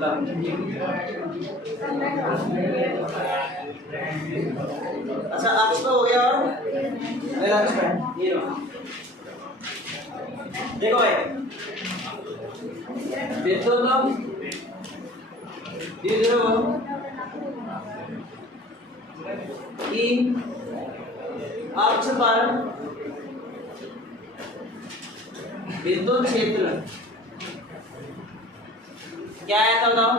अच्छा अक्ष पे हो गया और निरक्ष पे ये लो। देखो भाई विद्युत की अक्ष पर विद्युत क्षेत्र क्या आया था बताओ?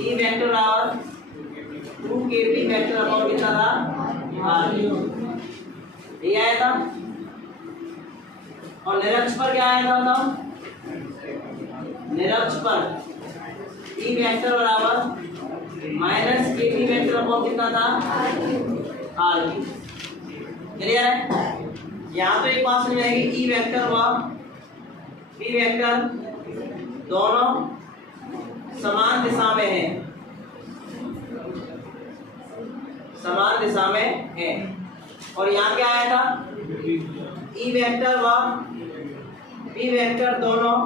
ई वेक्टर बराबर 2 kb वेक्टर अपॉन कितना था? r ये आया था। और निरक्ष पर क्या आया था बताओ? निरक्ष पर ई वेक्टर बराबर -kb वेक्टर अपॉन कितना था? r क्लियर है? यहाँ तो एक बात समझ आएगी, ई वेक्टर व बी वेक्टर दोनों समान दिशा में है, समान दिशा में है। और यहाँ क्या आया था? ई वेक्टर व बी वेक्टर दोनों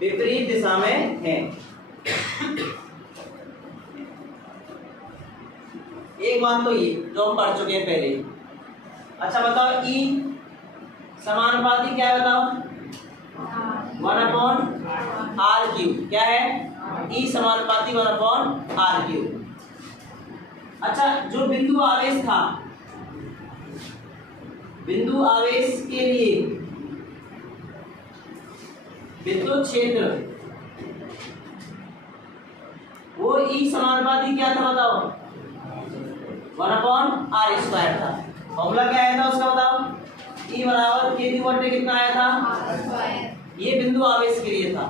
विपरीत दिशा में है। एक बात तो ये जो हम पढ़ चुके हैं पहले। अच्छा बताओ ई समानुपाती क्या है बताओ? 1/r3 क्या है? ई समानुपाती 1/r3। अच्छा जो बिंदु आवेश था, बिंदु आवेश के लिए विद्युत क्षेत्र वो ई समानुपाती क्या था बताओ? 1/r² था। फॉर्मूला क्या आया था उसका बताओ? ई बराबर kb/t कितना आया था? ये बिंदु आवेश के लिए था।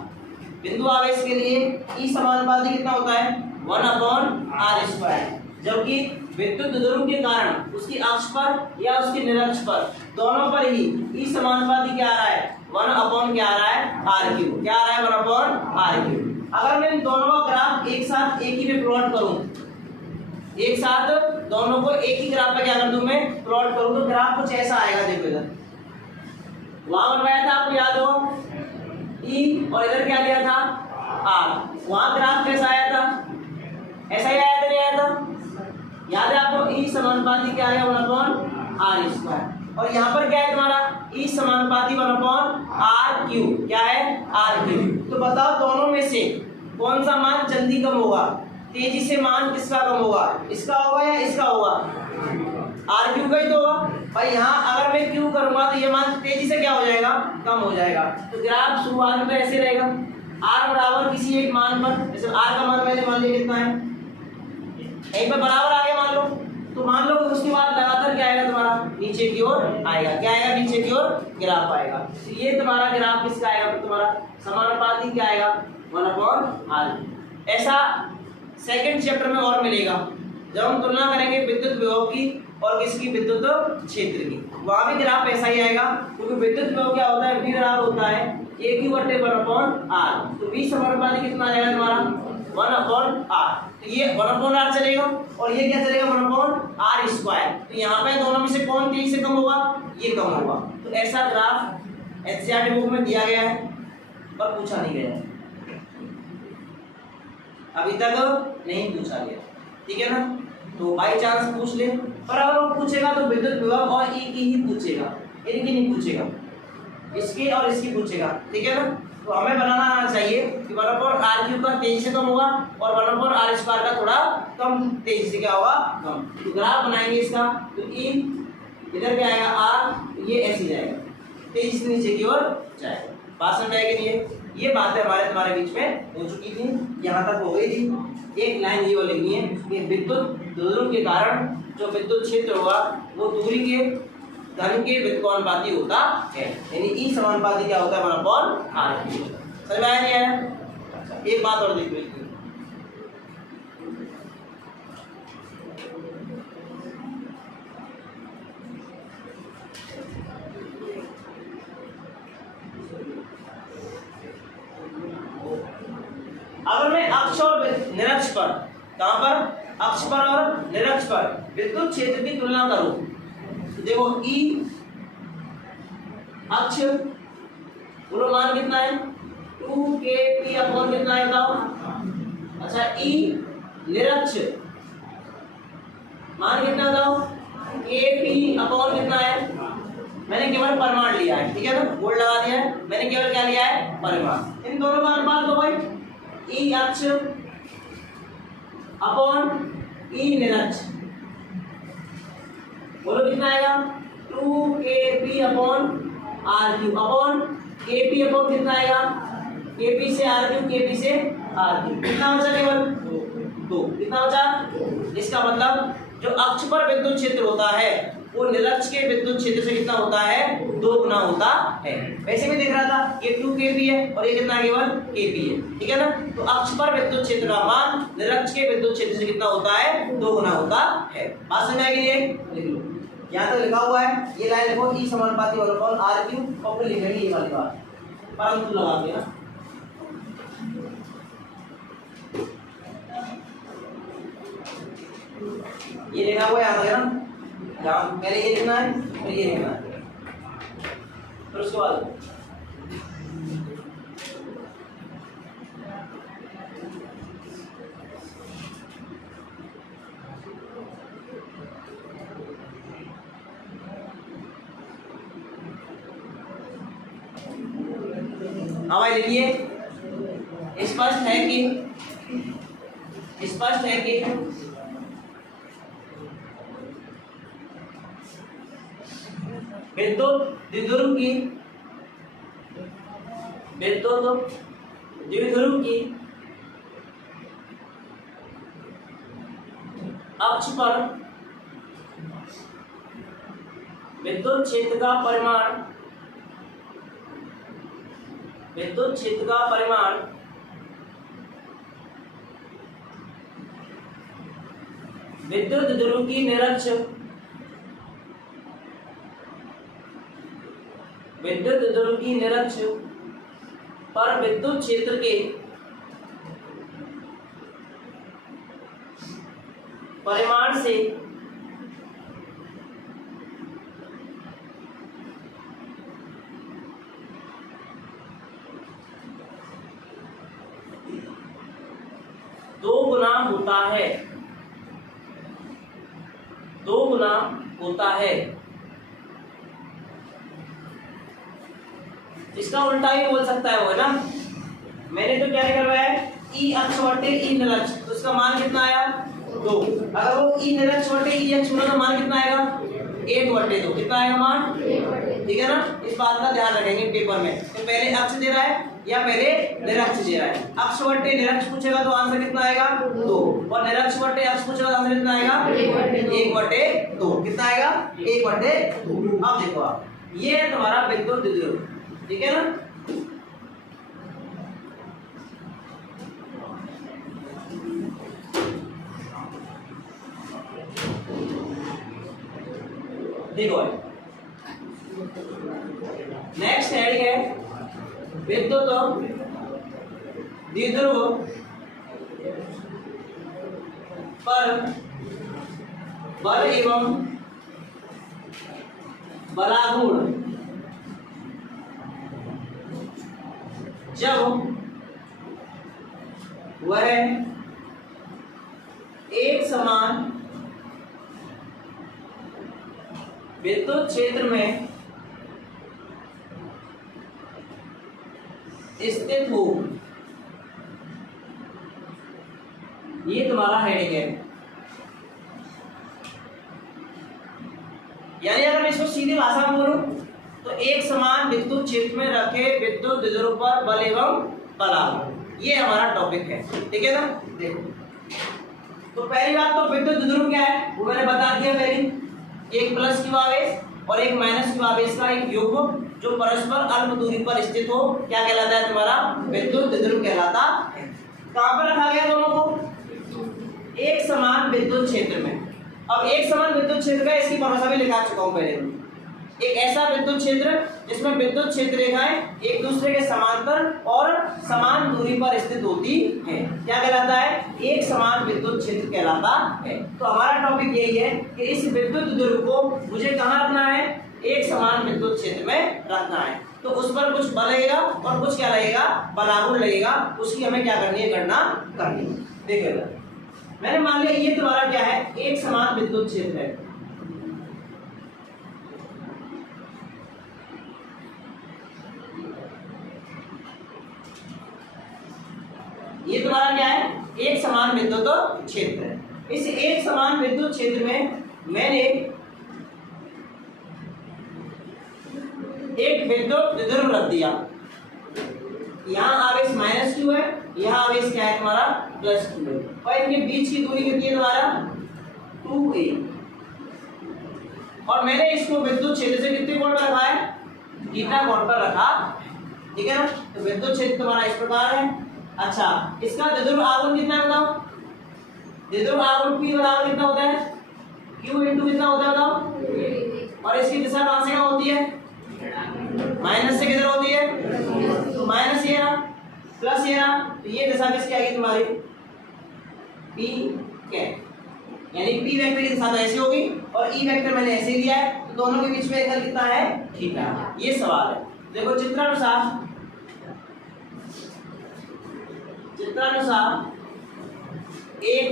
बिंदु आवेश के लिए ई समानुपाती कितना होता है? 1/r²। जबकि विद्युत ध्रुव के कारण उसकी अक्ष पर या उसके निरक्ष पर दोनों पर ही ई समानुपाती क्या आ रहा है? 1/r क्या आ रहा है? r3 क्या आ रहा है? 1/r3। अगर मैं इन दोनों का ग्राफ एक साथ एक ही में प्लॉट करूं, एक साथ दोनों को एक ही ग्राफ पे क्या कर दूं मैं? प्लॉट करूं तो ग्राफ कुछ ऐसा आएगा। देखो इधर वहां बनवाया था आपको याद हो ई और इधर क्या दिया था? r। वहां ग्राफ कैसा आया था? ऐसा ही आया था, नहीं आया था? याद है आपको? ई समानुपाती क्या आया? 1/r²। और यहाँ पर क्या है तुम्हारा? ई समानुपाती 1/r3 क्या है? r3। तो बताओ दोनों में से कौन सा मान जल्दी कम होगा? तेजी से मान किसका कम होगा? इसका होगा या इसका होगा? r3 का ही तो होगा भाई। यहाँ अगर मैं q करूंगा तो ये मान तेजी से क्या हो जाएगा? कम हो जाएगा। तो ग्राफ शुरुआत में ऐसे रहेगा, r बराबर किसी एक मान पर, जैसे r का मान मैंने मान लिया कितना है? यहीं पर बराबर आ गया मान लो, तो मान लो उसके बाद लगातार क्या आएगा तुम्हारा? नीचे की ओर आएगा। क्या आएगा? नीचे की ओर ग्राफ आएगा। तो ये तुम्हारा ग्राफ किसका आएगा? तुम्हारा समानुपाती क्या आएगा? 1/r। ऐसा सेकंड चैप्टर में और मिलेगा जब हम तुलना करेंगे विद्युत विभव की और किसकी? विद्युत क्षेत्र की। वहां भी ग्राफ ऐसा ही आएगा, क्योंकि विद्युत विभव क्या होता है? v बराबर होता है aq/1/r। तो v समानुपाती कितना आ जाएगा तुम्हारा? 1/r। तो ये 1/r चलेगा और ये क्या चलेगा? 1/r²। तो यहाँ पे दोनों में से कौन तेजी से कम होगा? ये कम होगा। तो ऐसा ग्राफ एनसीईआरटी बुक में दिया गया है पर पूछा नहीं गया है, अभी तक नहीं पूछा गया, ठीक है ना? तो बाई चांस पूछ ले, पर अगर वो पूछेगा तो विद्युत विभव और ई की ही पूछेगा, इनकी नहीं पूछेगा, इसकी और इसकी पूछेगा, ठीक है ना? तो हमें बनाना आना चाहिए कि 1/r3 का तेजी से कम होगा और 1/r² का थोड़ा कम तेजी से क्या होगा? कम। तो ग्राफ बनाएंगे इसका, तो ई इधर क्या आएगा? r, ये ऐसे जाएगा, तेजी से नीचे की ओर जाएगा। बात समझ आएगी? नहीं? ये बातें तुम्हारे बीच में हो चुकी थी, यहाँ तक हो गई थी। एक लाइन ये लिखनी है कि विद्युत ध्रुव के कारण जो विद्युत क्षेत्र होगा वो दूरी के धन के व्युत्क्रमानुपाती होता है, यानी ई समानुपाती क्या होता है? 1/r। समझ में आया नहीं आया? एक बात और देख लीजिए, अगर मैं अक्ष और निरक्ष पर, कहां पर? अक्ष पर और निरक्ष पर विद्युत क्षेत्र की तुलना करूं तो देखो ई अक्ष बोलो मान कितना है? 2 2kp अपॉन कितना है बताओ। अच्छा ई निरक्ष मान कितना बताओ, kp अपॉन कितना है, मैंने केवल परिमाण लिया है, ठीक है ना, बोल्ड लगा दिया है, मैंने केवल क्या लिया है, परिमाण। इन दोनों का अनुपात दो भाई, ई अक्ष अपॉन ई निरक्ष, बोलो कितना आएगा, 2kp upon r q upon kp upon कितना आएगा, kp से आर क्यू, kp से आर क्यू, कितना बचा केवल 2, कितना बचा। इसका मतलब जो अक्ष पर विद्युत क्षेत्र होता है वो निरक्ष के विद्युत क्षेत्र से कितना होता है, 2 गुना होता है। वैसे भी देख रहा था ये 2kp है और ये कितना केवल kp है, ठीक है ना। तो अक्ष पर विद्युत क्षेत्र का मान निरक्ष के विद्युत क्षेत्र से कितना होता है, 2 गुना होता है। बात समझ आएगी, ये लिख लो, यहाँ तक लिखा हुआ है, ये लाइन लिखो ई समानुपाती वर्गफल आर क्यू, और फिर लिखेंगे ये वाली बात, परंतु लगा दिया। ये लिखा हुआ है यहाँ तक ना, जहाँ पहले ये लिखना है फिर ये लिखना है, फिर उसके बाद हाँ भाई लिखिए, स्पष्ट है कि विद्युत द्विध्रुव की अक्ष पर विद्युत क्षेत्र का परिमाण विद्युत द्विध्रुव की निरक्ष पर विद्युत क्षेत्र के परिमाण से दो गुना होता है। इसका उल्टा ही बोल सकता है वो, है ना। मैंने तो क्या करवाया है, ई अक्ष बटे ई निरक्ष, तो उसका मान कितना आया 2। अगर वो ई निरक्ष बटे ई अक्ष होगा तो मान कितना आएगा 1/2, कितना आएगा मान, ठीक है ना। इस बात का ध्यान रखेंगे पेपर में, तो पहले अक्ष दे रहा है या पहले निरक्ष दे रहा है। अक्ष बटे निरक्ष पूछेगा तो आंसर कितना आएगा 2, और निरक्ष बटे अक्ष पूछेगा तो आंसर कितना आएगा 1/2, कितना आएगा 1/2। अब देखो आप, ये है तुम्हारा विद्युत द्विध्रुव, ठीक है ना। देखो नेक्स्ट हेडिंग है विद्युत द्विध्रुव पर बल एवं बलागुण जब वह एक समान विद्युत क्षेत्र में स्थित हो, ये तुम्हारा हेडिंग है। यानी अगर मैं इसको सीधी भाषा में बोलूं तो एक समान विद्युत क्षेत्र में रखे विद्युत द्विध्रुव पर बल एवं बलागुण, ये हमारा टॉपिक है, ठीक है ना। देखो तो पहली बात तो विद्युत द्विध्रुव क्या है वो मैंने बता दिया पहले, एक प्लस क्यू आवेश और एक माइनस क्यू आवेश का एक युग्म जो परस्पर अल्प दूरी पर स्थित हो, क्या कहलाता है तुम्हारा विद्युत द्विध्रुव कहलाता है। कहां पर रखा गया दोनों को, एक समान विद्युत क्षेत्र में। अब एक समान विद्युत क्षेत्र है, इसकी परिभाषा भी लिखा चुका हूं पहले। एक ऐसा विद्युत क्षेत्र जिसमें विद्युत क्षेत्र रेखाएं एक दूसरे के समांतर और समान दूरी पर स्थित होती हैं, क्या कहलाता है, एक समान विद्युत क्षेत्र कहलाता है। तो हमारा टॉपिक यही है कि इस विद्युत द्विध्रुव को मुझे कहाँ रखना है, एक समान विद्युत क्षेत्र में रखना है। तो उस पर कुछ बल लगेगा और कुछ क्या लगेगा, बलागुण लगेगा, उसकी हमें क्या करनी है, गणना करनी है। देखिएगा मैंने मान लिया ये तुम्हारा क्या है, एक समान विद्युत क्षेत्र है। ये तुम्हारा क्या है, एक समान विद्युत क्षेत्र है। इस एक समान विद्युत क्षेत्र में मैंने एक विद्युत विध्रुव रख दिया। यहाँ आवेश -q है, यहाँ आवेश क्या है तुम्हारा +q है, और इनके बीच की दूरी कितनी है तुम्हारा 2a। और मैंने इसको विद्युत क्षेत्र से कितने कोण पर रखा है, थीटा कोण पर रखा, ठीक है ना। तो विद्युत क्षेत्र तुम्हारा इस प्रकार है। अच्छा, इसका विद्युत आघूर्ण कितना है बताओ, विद्युत आघूर्ण P बराबर कितना होता है, Q इंटू कितना होता है बताओ, और इसकी दिशा कहां से कहां होती है, माइनस से किधर होती है, तो माइनस ये रहा, प्लस ये रहा, तो ये दिशा किसकी आएगी तुम्हारी, P के, यानी P वेक्टर की दिशा तो ऐसी होगी और E वेक्टर मैंने ऐसे लिया है, तो दोनों के बीच में एंगल कितना है, थीटा। ये सवाल है। देखो चित्रानुसार एक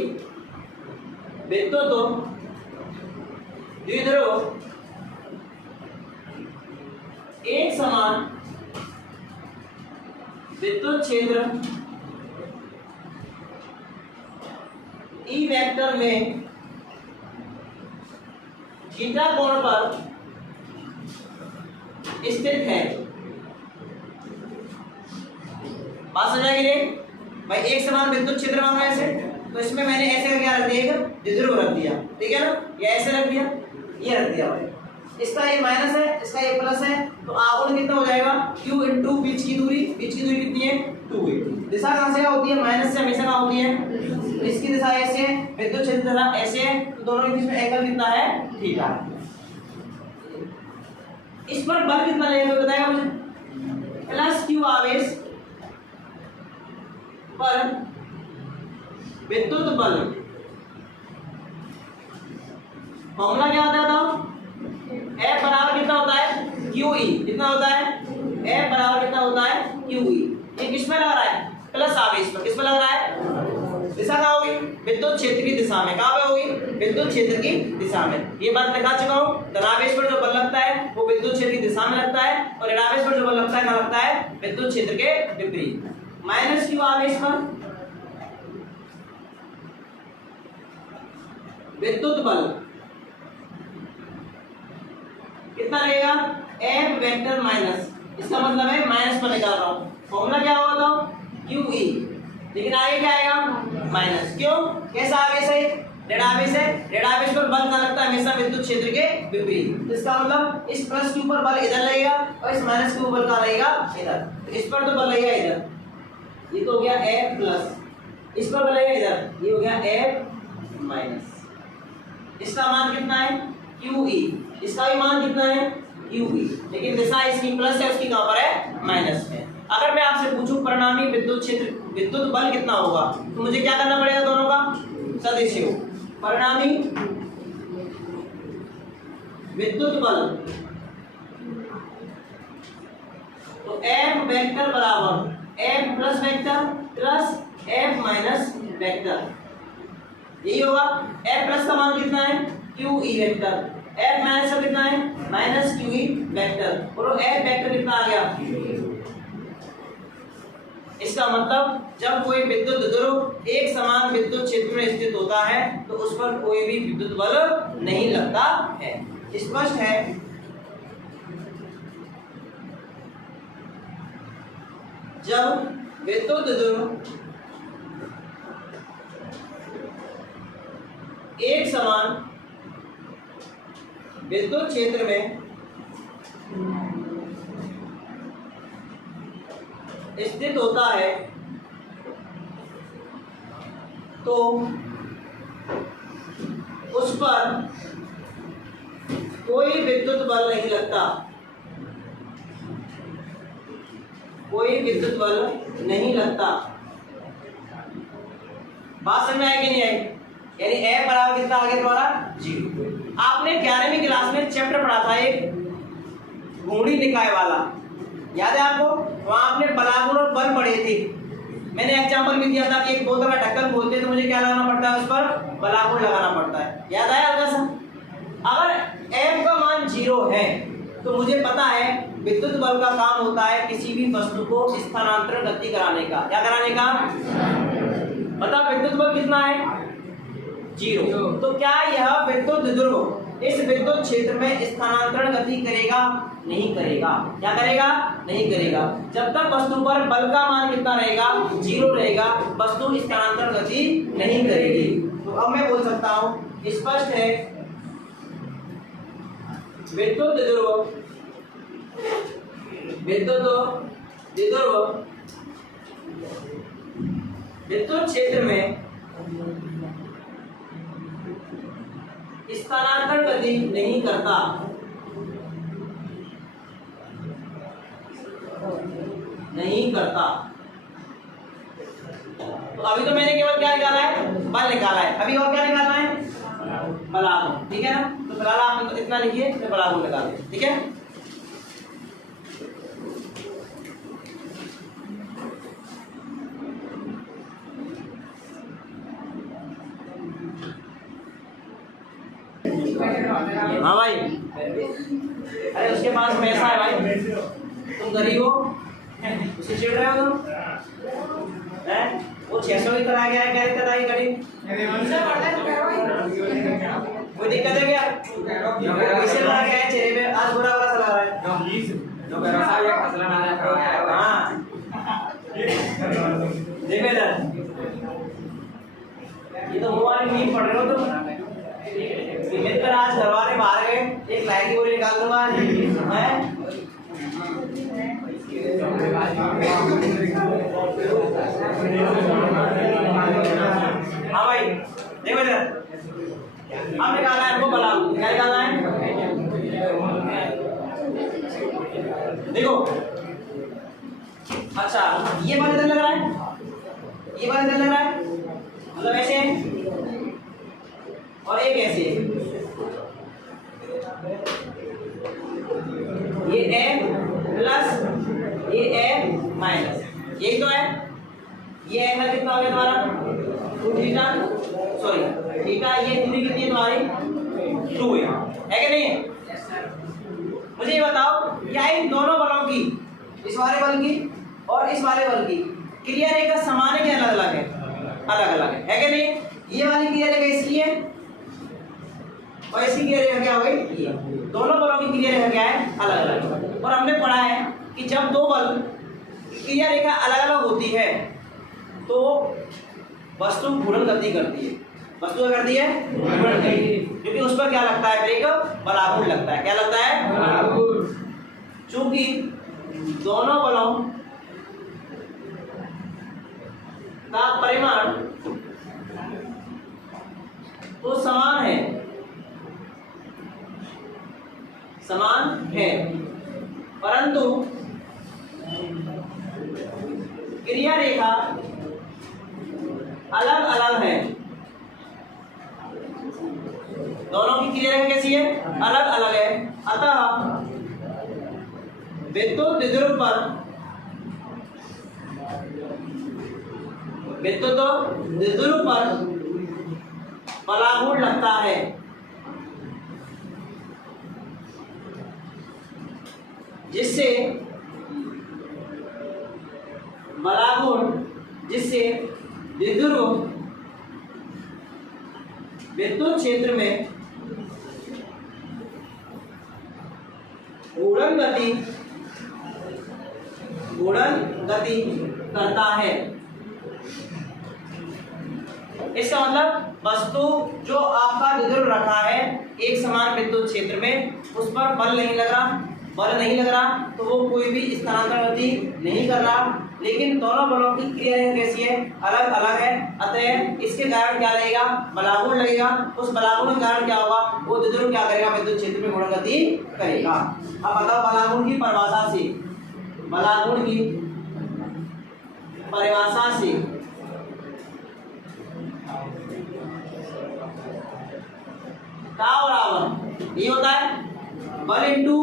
विद्युत द्विध्रुव एक समान विद्युत क्षेत्र ई वेक्टर में थीटा कोण पर स्थित है। बात समझ आएगी रे भाई, एक समान विद्युत क्षेत्र मांगा है ऐसे, तो इसमें मैंने ऐसे क्या रख दिया, द्विध्रुव रख दिया, ठीक है ना, या ऐसे रख दिया, ये रख दिया भाई। इसका ये माइनस है, इसका ये प्लस है, तो आघूर्ण कितना हो जाएगा, q इंटू बीच की दूरी कितनी है 2a। दिशा कहां से होती है, माइनस से हमेशा कहां होती है, इसकी दिशा ऐसे है, विद्युत क्षेत्र दिशा ऐसे है, तो दोनों के बीच में एंगल कितना है, थीटा। इस पर बल कितना लगेगा बताएगा मुझे, +q आवेश पर विद्युत बल, फॉर्मूला क्या होता है बताओ, F बराबर कितना होता है, QE कितना होता है, F बराबर कितना होता है, QE। ये किस में लग रहा है, प्लस आवेश पर, किस में लग रहा है, दिशा कहाँ होगी, विद्युत क्षेत्र की दिशा में, कहाँ पे होगी, विद्युत क्षेत्र की दिशा में। ये बात दिखा चुका हूँ, धनावेश पर जो बल लगता है वो विद्युत क्षेत्र की दिशा में लगता है, और ऋणावेश पर जो बल लगता है कहाँ लगता है, विद्युत क्षेत्र के विपरीत। -q आवेश पर विद्युत बल कितना रहेगा, F वेक्टर माइनस, इसका मतलब है माइनस पर निकाल रहा हूं, फॉर्मूला क्या होगा तो QE, लेकिन आगे क्या आएगा माइनस, क्यों, कैसा आवेश है, ऋणावेश है, ऋणावेश पर बल कहां लगता है, हमेशा विद्युत क्षेत्र के विपरीत। इसका मतलब इस प्लस q पर बल इधर लगेगा और इस माइनस q पर कहां लगेगा, इधर, तो इस पर तो बल लगेगा इधर, ये तो हो गया F प्लस, इस पर बल लगेगा इधर, ये हो गया F माइनस। इसका मान कितना है QE, इसका भी मान कितना है QE, लेकिन दिशा इसकी प्लस है, उसकी कहां पर है, माइनस है। अगर मैं आपसे पूछूं परिणामी विद्युत क्षेत्र विद्युत बल कितना होगा, तो मुझे क्या करना पड़ेगा, दोनों का सदिश योग, परिणामी विद्युत बल, तो F वेक्टर बराबर F plus vector plus F minus vector, यही होगा। F प्लस का मान कितना है QE वेक्टर, F माइनस का कितना है -QE वेक्टर, और F वेक्टर कितना आ गया। इसका मतलब जब कोई विद्युत ध्रुव एक समान विद्युत क्षेत्र में स्थित होता है तो उस पर कोई भी विद्युत बल नहीं लगता है। स्पष्ट है। जब विद्युत ध्रुव एक समान विद्युत क्षेत्र में स्थित होता है तो उस पर कोई विद्युत बल नहीं लगता, कोई विद्युत बल नहीं लगता। बात समझ में आई कि नहीं आई? यानी F बराबर कितना आ गया तुम्हारा 0। आपने 11वीं क्लास में चैप्टर पढ़ा था एक घूर्णी निकाय वाला, याद है आपको? वहां आपने बलागुण और बल पढ़े थे। मैंने एग्जांपल भी दिया था कि एक बोतल का ढक्कन खोलते तो मुझे क्या लगाना पड़ता है, उस पर बलागुण लगाना पड़ता है। याद आया हल्का सा? अगर F का मान 0 है तो मुझे पता है विद्युत बल का काम होता है किसी भी वस्तु को स्थानांतरण गति कराने का। क्या कराने का? बता विद्युत बल कितना है? 0। तो क्या यह विद्युत ध्रुव इस विद्युत क्षेत्र में स्थानांतरण गति करेगा? नहीं करेगा। क्या करेगा? नहीं करेगा। जब तक वस्तु पर बल का मान कितना रहेगा? 0 रहेगा, वस्तु स्थानांतरण गति नहीं करेगी। तो अब मैं बोल सकता हूं स्पष्ट है विद्युत ध्रुव विद्युत क्षेत्र में स्थानांतरण गति नहीं करता। तो अभी तो मैंने केवल क्या निकाला है? बल निकाला है। अभी और क्या निकालना है? बलागुण। ठीक है ना? तो फिलहाल आप तो इतना लिखिए, फिर बलागुण निकाल दें। ठीक है? हाँ भाई, अरे उसके पास पैसा है भाई, तुम गरीब हो, उसे चिढ़ रहे हो तुम? वो 600 की तरह गया, क्या दिक्कत आई? गरीब कोई दिक्कत है क्या? इसे लगा क्या है चेहरे पे? आज बुरा बुरा सा लग रहा है। हाँ देखो इधर, ये तो वो वाली नींद पढ़ रहे हो तुम। मित्र आज घर वाले बाहर गए, एक लाइट की गोली निकाल दूंगा मैं। हाँ भाई देखो इधर, अब निकालना है हमको बलागुण। क्या निकालना है? देखो अच्छा, ये बल इधर लग रहा है, ये बल इधर लग रहा है, मतलब ऐसे, और एक ऐसे, ये F प्लस ये F माइनस, यही तो है। ये एंगल कितना हो गया तुम्हारा? 2 थीटा, सॉरी थीटा, ये दूरी कितनी है तुम्हारी? 2 है कि नहीं है? मुझे ये बताओ, क्या इन दोनों बलों की, इस वाले बल की और इस वाले बल की क्रिया रेखा समान है कि अलग अलग है? अलग अलग है कि नहीं? ये वाली क्रिया रेखा इसकी है और इसकी क्रिया रेखा क्या हो गई? ये। दोनों बलों की क्रिया रेखा क्या है? अलग अलग। और हमने पढ़ा है कि जब दो बल क्रिया रेखा अलग अलग होती है तो वस्तु घूर्णन गति करती है। वस्तु क्या करती है? घूर्णन गति, क्योंकि उस पर क्या लगता है? ब्रेक बलागुण लगता है। क्या लगता है? बलागुण। चूंकि दोनों बलों का परिमाण तो समान है, परंतु क्रिया रेखा अलग अलग है। दोनों की क्रिया रेखा कैसी है? अलग अलग है। अतः विद्युत द्विध्रुव पर बलागुण लगता है, जिससे द्विध्रुव विद्युत क्षेत्र में घूर्णन गति करता है। इसका मतलब वस्तु जो आपका द्विध्रुव रखा है एक समान विद्युत क्षेत्र में, उस पर बल नहीं लग रहा, तो वो कोई भी स्थानांतरण गति नहीं कर रहा। लेकिन दोनों बलों की क्रिया कैसी है? अलग अलग है। अतः इसके कारण क्या लगेगा? बलागुण लगेगा। उस बलागुण के कारण क्या होगा? वो द्विध्रुव क्या करेगा? विद्युत क्षेत्र में घूर्णन गति करेगा। अब बताओ बलागुण की परिभाषा से, क्या बराबर ये होता है? बल इंटू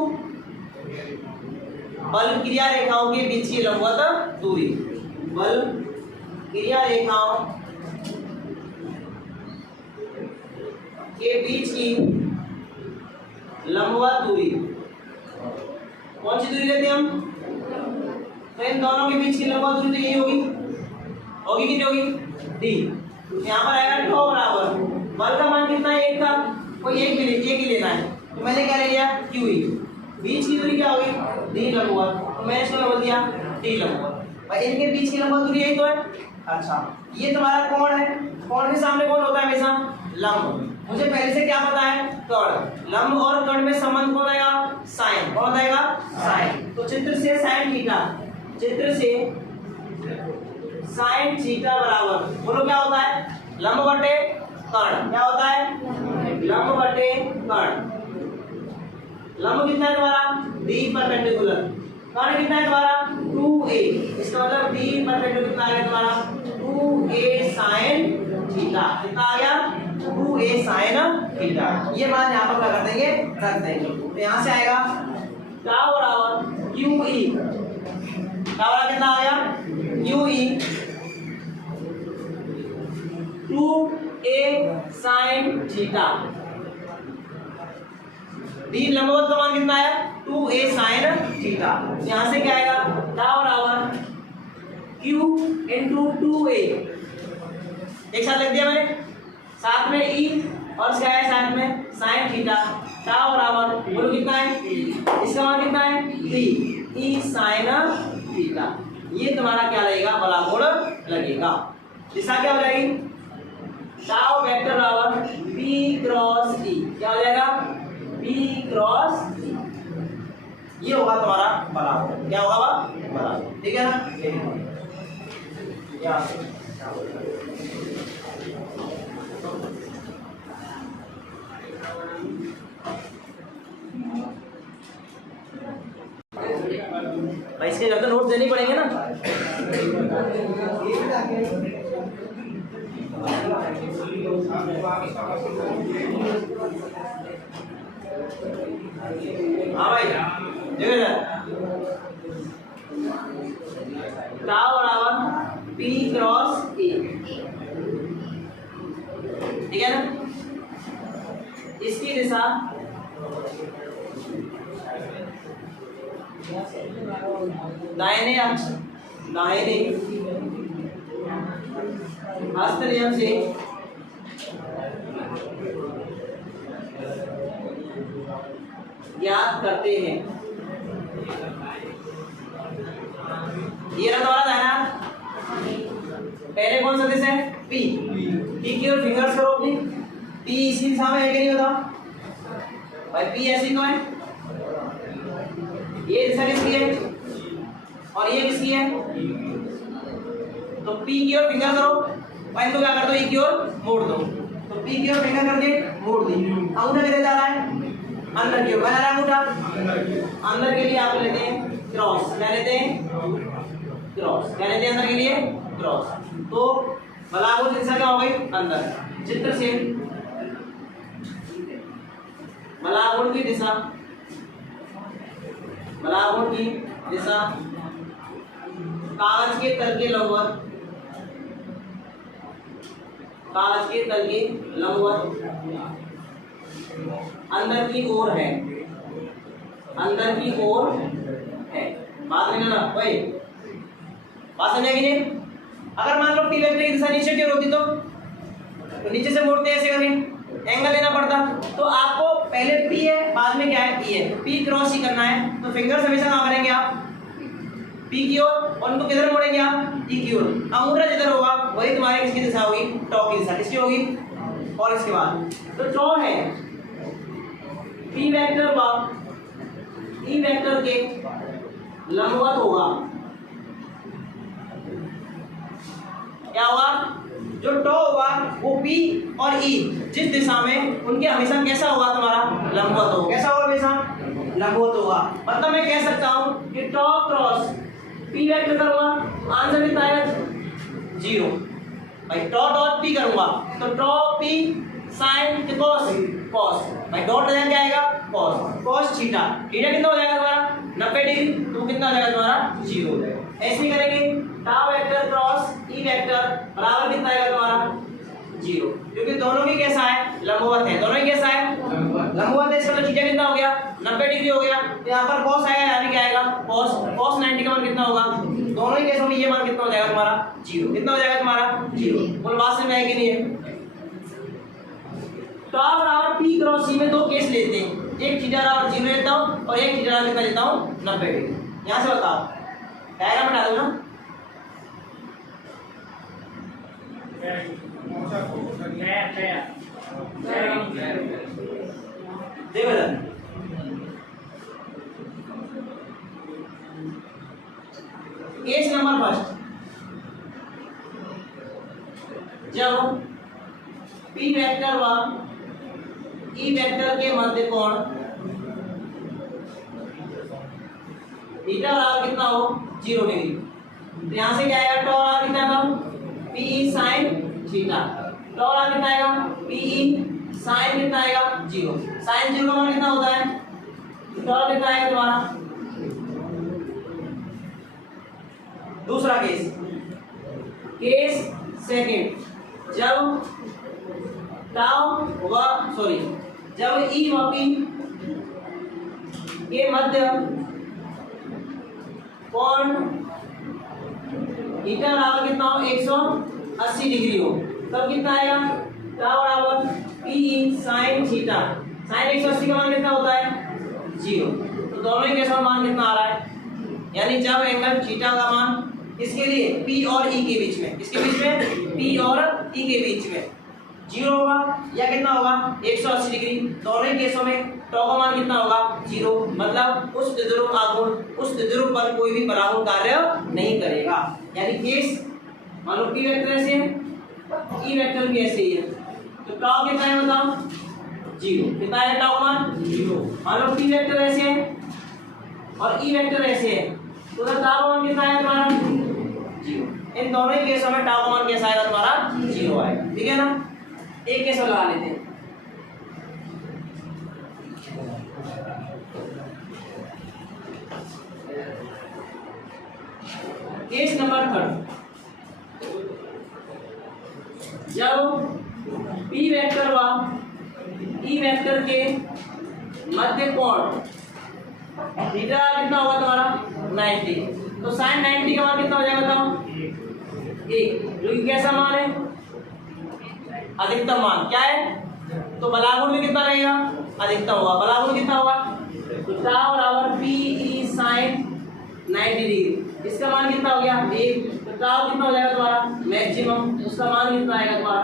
बल क्रिया रेखाओं के बीच की लंबवत दूरी, बल क्रिया रेखाओं के बीच की लंबवत दूरी, कौन सी दूरी लेते हैं हम? तो इन दोनों के बीच की लंबवत दूरी तो यही होगी, होगी कितनी होगी? डी। यहाँ पर आएगा टॉ बराबर, बल का मान कितना है? 1 का, कोई एक ही लेना है, तो मैंने क्या ले लिया? Q E. बीच की दूरी क्या होगी? डी लंबवत, तो मैंने इसको बोल दिया डी लंबवत। और इनके बीच की लंबवत दूरी यही तो है। अच्छा, ये तुम्हारा कोण है, कोण के सामने कौन होता है हमेशा? लंब। मुझे पहले से क्या पता है? कर्ण। लंब और कर्ण में संबंध कौन आएगा? साइन। कौन आएगा? साइन। तो चित्र से साइन थीटा, चित्र से साइन थीटा बराबर, बोलो क्या होता है? लंब बटे कर्ण। क्या होता है? लंब बटे कर्ण। लंब कितना है तुम्हारा? D perpendicular. कर्ण कितना है तुम्हारा? 2a। इसका मतलब डी परपेंडिकुलर कितना आ गया तुम्हारा? 2a sin theta. कितना आ गया? 2a sin theta. ये मान यहाँ पर क्या कर देंगे? रख देंगे। तो यहाँ से आएगा क्या बराबर QE। क्या बराबर कितना आ गया? QE 2a sin theta. D लंबवत का मान कितना है? 2a sin theta. यहाँ से क्या आएगा? क्या बराबर Q into 2a। एक साथ लिख दिया मैंने, साथ में e और क्या है? साथ में sin थीटा। क्या बराबर, बोलो कितना है? इसका मान कितना है? 3 e sin थीटा। ये तुम्हारा क्या लगेगा? बलाकोण लगेगा। दिशा क्या हो जाएगी? टाउ वेक्टर बराबर p क्रॉस e। क्या हो जाएगा? p cross e। ये होगा तुम्हारा बलाकोण। क्या होगा? बलाकोण। ठीक है ना? यहाँ से भाई इसके अंदर नोट देने पड़ेंगे ना। हाँ भाई देखो सर, टाउ बराबर p क्रॉस e। ठीक है ना? इसकी दिशा दाहिने अक्ष, दाहिने हस्त नियम से ज्ञात करते हैं। ये रहा तुम्हारा दाहिना, पहले कौन सा दिशा है? P। P की ओर फिंगर्स करो अपनी। P इसी दिशा में है कि नहीं बताओ भाई? P ऐसी तो है, ये दिशा किसकी है और ये किसकी है? तो P की ओर फिंगर करो, पहले तो क्या कर दो? E की ओर मोड़ दो। तो P की ओर फिंगर करके मोड़ दी। अंगूठा किधर जा रहा है? अंदर की ओर। बना रहा है अंगूठा अंदर के लिए, आप लेते हैं क्रॉस। क्या लेते हैं? क्रॉस। क्या लेते हैं अंदर के लिए? क्रॉस। तो बलाकोण दिशा क्या हो गई? अंदर। चित्र से बलाकोण की दिशा, बलाकोण की दिशा कागज के तल के लंबवत, कागज के तल के लंबवत अंदर की ओर है, अंदर की ओर है। बात नहीं ना भाई, बात समझ कि नहीं? अगर मान लो P वेक्टर की दिशा नीचे की ओर होती तो नीचे से मोड़ते ऐसे करके एंगल लेना पड़ता। तो आपको पहले P है, बाद में क्या है? E है। P क्रॉस ही करना है, तो फिंगर्स हमेशा कहाँ करेंगे आप? P की ओर। और उनको किधर मोड़ेंगे आप? E की ओर। अंगूठा जिधर होगा वही तुम्हारी किसकी दिशा होगी? टॉ की दिशा। किसकी होगी? और इसके बाद तो टॉ है P वेक्टर व E वेक्टर के लंबवत होगा। क्या होगा? जो टॉ होगा वो P और E जिस दिशा में उनके हमेशा कैसा होगा? तुम्हारा लंबवत होगा। कैसा होगा? हमेशा लंबवत होगा। मतलब मैं कह सकता हूँ कि टॉ क्रॉस P वेक्टर करूंगा, आंसर कितना आएगा? 0। भाई टॉ डॉट P करूंगा तो टॉ P साइन कॉस, कॉस भाई डॉट क्या आएगा? Cos, cos theta. थीटा कितना हो जाएगा तुम्हारा? 90 डिग्री, तो कितना हो जाएगा तुम्हारा 0 हो जाएगा। ऐसे ही करेंगे tau vector cross E vector बराबर कितना आएगा तुम्हारा 0, क्योंकि दोनों की कैसा है लंबवत है, दोनों ही कैसा है लंबवत है। इसका मतलब थीटा कितना हो गया 90 डिग्री हो गया, तो यहाँ पर cos आएगा, यानी क्या आएगा cos 90 का मान कितना होगा, दोनों ही केसों में ये मान कितना हो जाएगा तुम्हारा 0, कितना हो जाएगा तुम्हारा 0। बोल बात समझ में आएगी नहीं है। तो आप बराबर p क्रॉस c में दो केस लेते हैं, एक थीटा बराबर 0 लेता हूँ और एक थीटा बराबर कितना लेता हूँ 90 डिग्री। यहाँ से बताओ डायग्राम बना दो ना, देखो केस नंबर फर्स्ट, जब p वेक्टर व e वेक्टर के मध्य कोण थीटा बराबर कितना हो 0 डिग्री, तो यहाँ से क्या आएगा टॉ बराबर कितना था p sin थीटा, टॉ बराबर कितना आएगा p sin कितना आएगा 0, sin 0 का मान कितना होता है, टॉ कितना आएगा तुम्हारा। दूसरा केस, केस सेकंड, जब जब ई व पी के मध्य कोण थीटा बराबर कितना हो 180 डिग्री हो, तब कितना आएगा टाउ बराबर पी साइन थीटा, साइन 180 का मान कितना होता है 0, तो दोनों ही केसों में मान कितना आ रहा है, यानी जब एंगल थीटा का मान इसके लिए P और E के बीच में, इसके बीच में P और E के बीच में 0 होगा या कितना होगा 180 डिग्री, दोनों ही केसों में टॉ का मान कितना होगा 0, मतलब उस द्विध्रुव आघूर्ण उस द्विध्रुव पर कोई भी पराहुण कार्य नहीं करेगा। यानी केस मान लो P वेक्टर ऐसे है, E वेक्टर भी ऐसे ही है, तो टॉ कितना है बताओ 0, कितना है टॉ का मान 0। मान लो P वेक्टर ऐसे है और E वेक्टर ऐसे है, तो टॉ का मान कितना है तुम्हारा 0। इन दोनों ही केसों में टॉ का मान कैसा आएगा तुम्हारा 0 आएगा, ठीक है ना। एक केस लगा लेते हैं, केस नंबर थर्ड, जब P वेक्टर व E वेक्टर के मध्य कोण थीटा कितना होगा तुम्हारा 90, तो sin 90 का मान कितना हो जाएगा बताओ 1, जो कि कैसा मान है अधिकतम मान क्या है, तो बलागुण में कितना रहेगा अधिकतम होगा, बलागुण कितना होगा तो टाउ बराबर पी साइन 90 डिग्री, इसका मान कितना हो गया 1, तो टाउ कितना हो जाएगा तुम्हारा मैक्सिमम, उसका मान कितना आएगा तुम्हारा,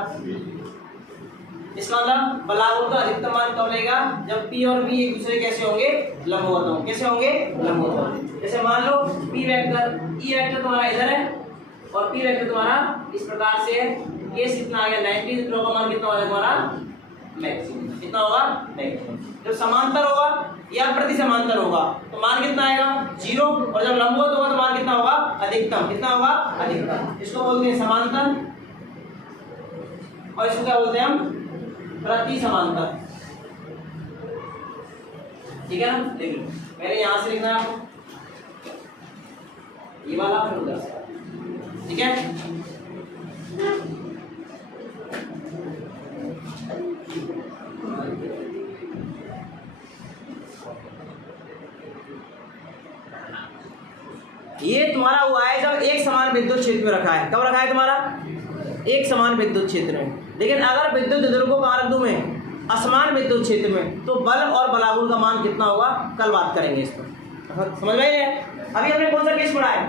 इसका मतलब बलागुण का अधिकतम मान कब लेगा जब P और B एक दूसरे कैसे होंगे लंबवत होंगे, कैसे होंगे लंबवत होंगे। जैसे मान लो P वेक्टर E वेक्टर तुम्हारा इधर है और P वेक्टर तुम्हारा इस प्रकार से है, केस कितना आ गया 90, तो का मान कितना होगा तुम्हारा मैक्सिमम, कितना होगा मैक्सिमम। जब समांतर होगा या प्रति समांतर होगा तो मान कितना आएगा 0, और जब लंबवत होगा तो मान कितना होगा अधिकतम, कितना होगा अधिकतम। इसको बोलते हैं समांतर और इसको क्या बोलते हैं हम प्रति समांतर, ठीक है ना। देखिए मैंने यहां से लिखना है आपको ये वाला, फिर उधर से, ठीक है। ये तुम्हारा हुआ है जब एक समान विद्युत क्षेत्र में रखा है, कब रखा है तुम्हारा एक समान विद्युत क्षेत्र में। लेकिन अगर विद्युत द्विध्रुव को कहाँ रख दूं मैं असमान विद्युत क्षेत्र में, तो बल और बलागुण का मान कितना होगा कल बात करेंगे इस पर, समझ में आया। अभी हमने कौन सा केस पढ़ा है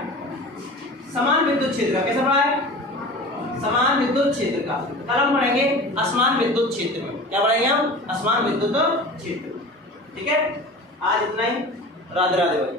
समान विद्युत क्षेत्र का, कैसा पढ़ा है समान विद्युत क्षेत्र का। कल हम पढ़ेंगे असमान विद्युत क्षेत्र में, क्या पढ़ेंगे हम असमान विद्युत क्षेत्र, ठीक है। आज इतना ही, राधे राधे भाई।